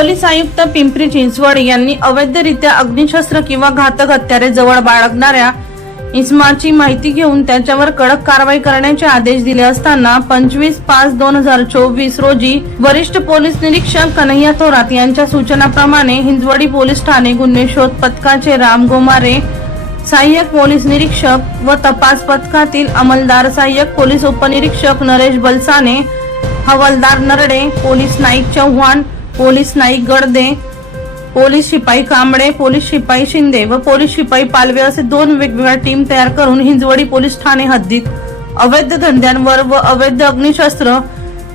Police आयुक्त पिंपरी चिंचवड यांनी अवैधरित्या अग्निशस्त्र किंवा घातक हत्यारे जवळ बाळगणाऱ्या इस्माची माहिती घेऊन त्याच्यावर कडक कारवाई करण्याचे आदेश दिले असताना पंचवीस पाच दोन हजार चोवीस रोजी वरिष्ठ पोलीस निरीक्षक कन्हैया थोरात यांच्या सूचनाप्रमाणे हिंजवडी पोलीस ठाणे गुन्हे शोध पथकाचे राम गोमारे सहाय्यक पोलीस निरीक्षक व तपास पथकातील अंमलदार सहाय्यक पोलीस उपनिरीक्षक नरेश बलसाने हवालदार नरडे पोलीस नाईक चव्हाण पोलीस नाईक गडदे पोलीस शिपाई कांबळे पोलीस शिपाई शिंदे व पोलीस शिपाई पालवे असे दोन वेगवेगळ्या टीम तयार करून हिंजवडी पोलीस ठाणे हद्दीत अवैध धंद्यांवर व अवैध अग्निशस्त्र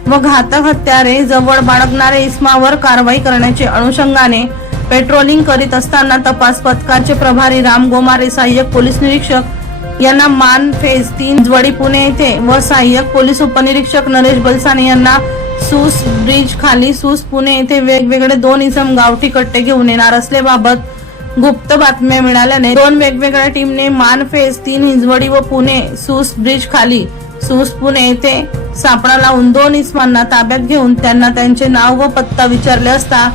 व घातक हत्यारे जवळ बाळगणारे इस्मावर कारवाई करण्याचे अनुषंगाने पेट्रोलिंग करीत असताना तपास पथकाचे प्रभारी राम गोमारे सहाय्यक पोलीस निरीक्षक. यांना मान फेज तीन जवडी पुणे येथे व सहाय्यक पोलीस उपनिरीक्षक नरेश बलसाने यांना सूस ब्रिज खाली सूस पुणे येथे वेगवेगळे दोन इसम गावठी कट्टे घेऊन येणार असल्याबाबत गुप्त बातम्या मिळाल्याने दोन वेगवेगळ्या टीमने मानफेस तीन हिंजवडी व पुणे सूस ब्रिज खाली. सूस पुणे येथे सापळा लावून दोन इसमांना ताब्यात घेऊन त्यांना त्यांचे नाव व पत्ता विचारले असता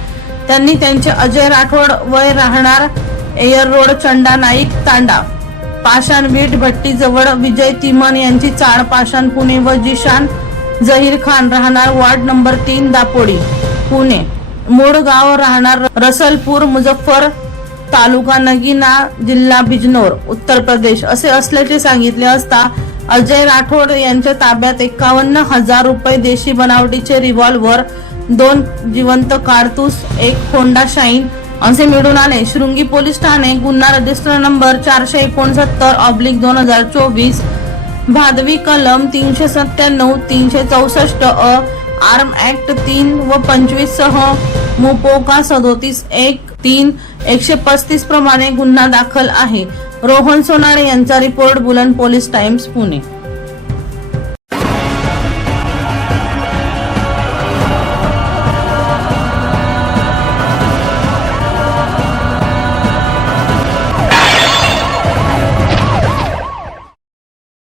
त्यांनी त्यांचे अजय राठोड वय राहणार एअर रोड चंडा नाईक तांडा. पाषाण वीट भट्टी जवळ विजय तिमन यांची चाळ पाषाण पुणे व जिशान जहीर खान राहणार वार्ड नंबर तीन दापोडी पुणे. मूळ गाव राहणार रसलपूर मुझफ्फर तालुका नगीना जिल्हा बिजनोर उत्तर प्रदेश. असे असल्याचे सांगितले असता अजय राठोड यांच्या ताब्यात एकावन्न हजार रुपये देशी बनावटीचे रिव्हॉल्व्हर दोन जिवंत कारतूस एक होंडा शाईन असे मिळून आले. शृंगी पोलीस ठाणे गुन्हा रजिस्टर नंबर चारशे एकोणसत्तर ऑब्लिक दोन हजार चोवीस भादवी कलम तीनशे सत्त्याण्णव तीनशे चौसष्ट अ आर्म ऍक्ट तीन व पंचवीस सह मोपोका सदोतीस एक तीन एकशे पस्तीस प्रमाणे गुन्हा दाखल आहे. रोहन सोनाळे यांचा रिपोर्ट बुलंद पोलीस टाइम्स पुणे.